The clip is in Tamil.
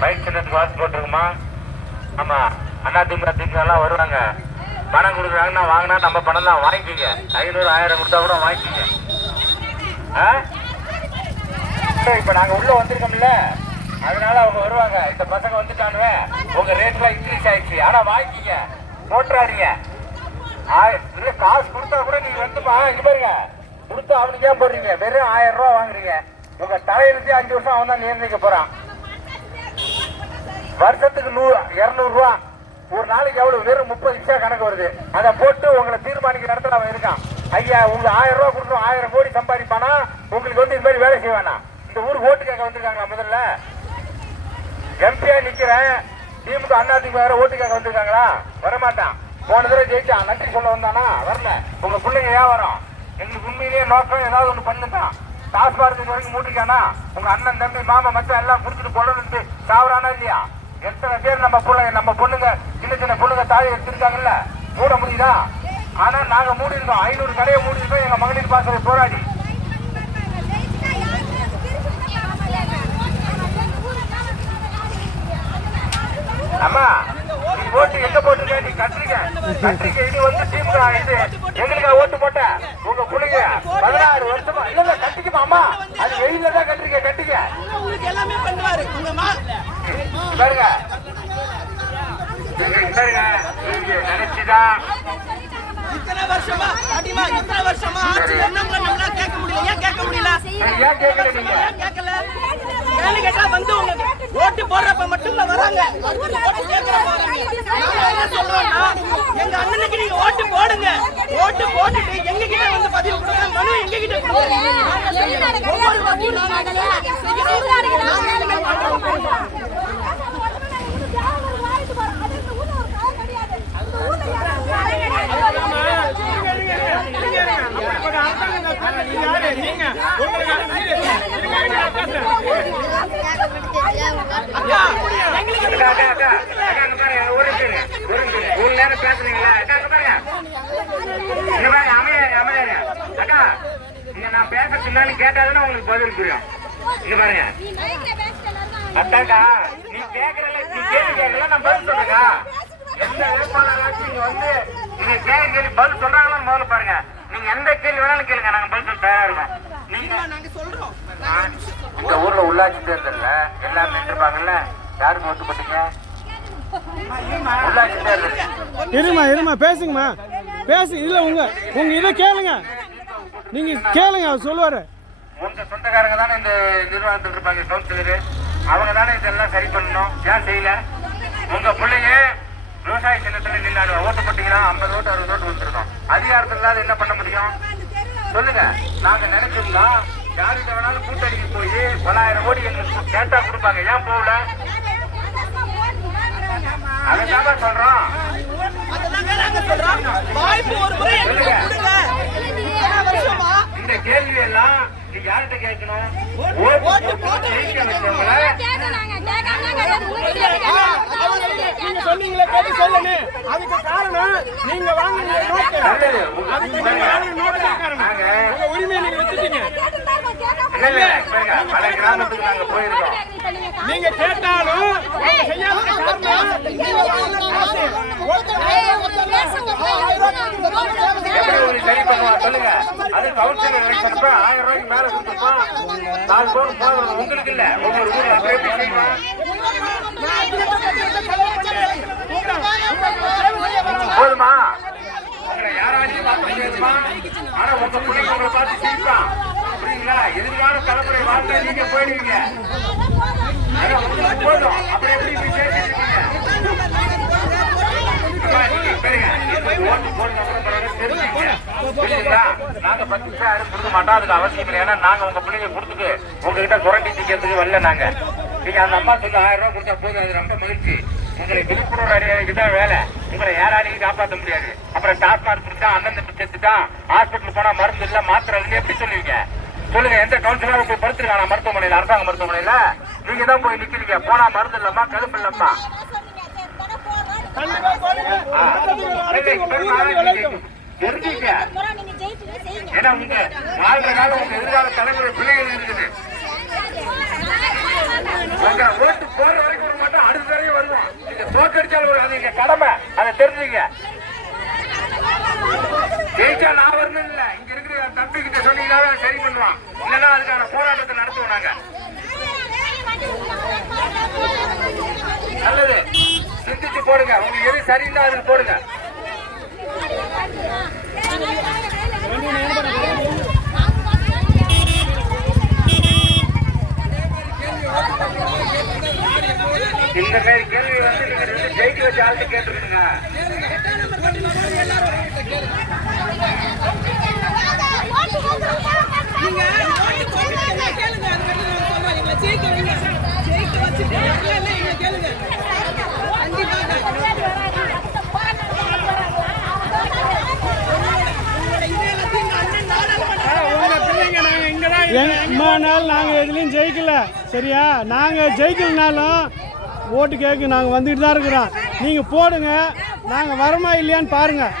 பைக் சின்னத்துக்கு வாசி போட்டுருக்குமா? ஆமா, அண்ணா திமுக திமுகலாம் வருவாங்க. பணம் கொடுக்குறாங்கன்னா வாங்கினா நம்ம பணம் தான், வாங்கிக்கிங்க. 500 1000 கொடுத்தா கூட வாங்கிக்கிங்க. இப்ப நாங்க உள்ள வந்திருக்கோம்ல, அதனால அவங்க வருவாங்க. இந்த பசங்க வந்துட்டானுவே, உங்க ரேட்லாம் இன்க்ரீஸ் ஆயிடுச்சு. ஆனா வாங்கிக்கிங்க, போட்டுறாதீங்க. இல்ல காசு கொடுத்தா கூட நீங்க வந்துமா, இங்க பாருங்க, கொடுத்து அவனுக்கு ஏன் போடுறீங்க? வெறும் 1000 ரூபா வாங்குறீங்க. உங்க தலையிலிருந்து 5 வருஷம் அவன் தான் நிர்ணயிக்க போறான். வருஷத்துக்கு 200 ரூபா, ஒரு நாளைக்கு எவ்வளவு? வெறும் 30 நிமிஷா கணக்கு வருது. அதை போட்டு உங்களை தீர்மானிக்கிற இடத்துல அவன் இருக்கான். ஐயா உங்க 1000 ரூபா கொடுக்கணும், 1000 கோடி சம்பாதிப்பானா? உங்களுக்கு வந்து இந்த மாதிரி வேலை செய்வானா? இந்த ஊருக்கு ஓட்டு கேட்க வந்திருக்காங்களா? முதல்ல எம்பியா நிக்கிறேன், திமுக அண்ணா திமுக வேற ஓட்டு கேட்க வந்திருக்காங்களா? வரமாட்டான். போன தடவை ஜெயிச்சான், நன்றி சொல்ல வந்தானா? வரல. உங்க பிள்ளைங்க ஏன் வரும்? எங்களுக்கு உண்மையிலேயே நோக்கம் ஏதாவது ஒண்ணு பண்ணுதான். டாஸ்மார்க் வரைக்கும் மூட்டிருக்கானா? உங்க அண்ணன் தம்பி மாமா மச்சம் எல்லாம் குடிச்சிட்டு போடணும்னு சாவறானா இல்லையா? எத்தனை பேர் நம்ம பிள்ளைங்க, நம்ம பொண்ணுங்க, சின்ன சின்ன பொண்ணுங்க தாய் எடுத்திருக்காங்கல்ல, மூட முடியுதா? ஆனா நாங்க மூடி இருக்கோம். 500 கடையை மூடி இருக்கோம் எங்க மகளிர் பாசறை போராடி. அம்மா நீ ஓட்டு எங்க போட்டிருக்க? நீ கத்திரிக்க இது வந்து திமுக இது எங்களுக்கா ஓட்டு போட்ட? உங்க பிள்ளைங்க 16 வருஷமா இல்ல கட்டிக்குமா? அம்மா அது வெயில தான் கட்டிருக்க, கட்டிக்க பாருங்க பாருங்க நினைச்சுதான் இத்தனை வருஷமா ஆட்சி என்ன பண்ணா கேட்க முடியல. ஏன் கேட்க முடியல? ஏன் கேட்கல? நீங்க கேட்கல. ஏன்னு கேட்டா வந்து உங்களுக்கு ஓட்டு போடுறப்ப மட்டும் வராங்க. எங்க அண்ணனுக்கு நீங்க ஓட்டு போடுங்க. ஓட்டு போட்டுட்டு எங்க கிட்ட வந்து பதிவு கொடுங்க. மனு எங்க கிட்ட ஒரு நேரம் பேசுறீங்களா? அக்கா நீங்க நான் பேச சொன்னாலும் கேட்டாதானே உங்களுக்கு பதில் புரியும். இங்க பாருங்க அத்தாக்கா, நீ கேட்கறல, நீ கேள்வி கேட்கல, நான் பதில் சொல்றேங்க. எந்த வேட்பாளராச்சும் இங்க வந்து நீங்க கேள்வி பதில் சொல்றாங்கன்னு முதல்ல பாருங்க. நீங்க எந்த கேள்வி வேணாலும் கேளுங்க, நாங்க பதில் சொல்ல தயாரா இருக்கோம். நீங்க இந்த ஊர்ல உள்ளாட்சி தேர்தல்ல எல்லாரும் நின்றுப்பாங்கல்ல, யாருக்கு ஓட்டு போட்டீங்க? உள்ளாட்சி தேர்தல் இருமா பேசுங்கம்மா, பேசுங்க. இல்ல உங்க இதை கேளுங்க, நீங்க கேளுங்க, அவர் சொல்லுவாரு. உங்க சொந்தக்காரங்க தானே இந்த நிர்வாகத்தில் இருப்பாங்க, கவுன்சிலரு, அவங்க தானே இதெல்லாம் சரி பண்ணணும். ஏன் செய்யல? உங்க பிள்ளைங்க விவசாய சின்னத்துல நின்று ஓட்டு போட்டீங்கன்னா 50 ஓட்டு 60 ஓட்டு வந்துருக்கோம். அதிகாரத்தில் இல்லாத என்ன பண்ண முடியும் சொல்லுங்க? நாங்க நினைச்சிருந்தா யார்கிட்ட வேணாலும் கூட்டணிக்கு போய் 9,000 கோடி எங்களுக்கு கேட்டா கொடுப்பாங்க. ஏன் போகல? அதான் சொல்றோம். இந்த கேள்வி எல்லாம் நீ யார்கிட்ட கேட்கணும்? சொன்னீங்களே கேட்டு சொல்லுங்க. அதுக்கு காரணம் நீங்க வாங்கின உரிமையை நீங்க வச்சுட்டீங்க. பல கிராமத்துக்கு நாங்க போயிருக்கோம். நீங்க கேட்டாலும் சரி பண்ணுவா சொல்லுங்க. அது கவுன்சிலர் எலெக்ஷன் 1000 ரூபாய்க்கு மேல கொடுத்துருப்போம். 4 பவுன் போதும் உங்களுக்கு இல்ல, ஒவ்வொரு ஊர்ல அப்படியே செய்வோம். போதுமா? உங்களை யாராலையும் பார்க்க முடியாதுமா. ஆனா உங்க பிள்ளைங்க உங்களை பார்த்து சிரிப்பான். புரியுங்களா? எதிர்கால தலைமுறை வாழ்ந்தா நீங்க போயிடுவீங்க. போதும் அப்படி எப்படி பேசிட்டு நாங்க 10 நிமிஷம் யாரும் கொடுக்க மாட்டோம். அதுக்கு அவசியம் இல்லை. ஏன்னா நாங்க உங்க பிள்ளைங்க கொடுத்துட்டு உங்ககிட்ட சுரண்டி திக்கிறதுக்கு வரல. நாங்க நீங்க அந்த அம்மா சொல்லி 1000 ரூபாய் கொடுத்தா போதும், அது ரொம்ப மகிழ்ச்சி. உங்களை விழிப்புணர்வு அடையாதான் வேலை. உங்களை யாராலையும் காப்பாற்ற முடியாது. அப்புறம் டாஸ்மார்க் கொடுத்தா அண்ணன் செத்துட்டான், ஹாஸ்பிட்டல் போனா மருந்து இல்ல மாத்திரை இல்ல எப்படி சொல்லுவீங்க? சொல்லுங்க. எந்த கவுன்சிலரும் போய் படுத்துருக்காங்க மருத்துவமனையில, அரசாங்க மருத்துவமனையில? நீங்க தான் போய் நிக்கிறீங்க. போனா மருந்து இல்லம்மா, கருப்பு இல்லம்மா. தெரிஞ்சுக்க. ஏன்னா உங்க வாழ்ற காலம் உங்க எதிர்கால தலைமுறை பிள்ளைகள் இருக்குது. உங்க ஓட்டு போற வரைக்கும் எங்க கடமை, அதை தெரிஞ்சுங்க. ஜெயிச்சா நான் வரணும் இல்ல, இங்க இருக்கிற தம்பி கிட்ட சொன்னீங்கன்னா சரி பண்ணுவான், இல்லைன்னா அதுக்கான போராட்டத்தை நடத்துவோம் நாங்க. நல்லது, சிந்திச்சு போடுங்க. உங்களுக்கு எது சரின்னா அதுக்கு போடுங்க. இந்த மாதிரி கேள்வி வந்து நீங்க ஜெயிக்க வச்ச ஆளுக்கு கேட்டுருக்கீங்க. எம்மானாலும் நாங்கள் எதுலேயும் ஜெயிக்கல, சரியா? நாங்கள் ஜெயிக்கலனாலும் ஓட்டு கேட்க நாங்கள் வந்துக்கிட்டு தான் இருக்கிறோம். நீங்கள் போடுங்க, நாங்கள் வரமா இல்லையான்னு பாருங்கள்.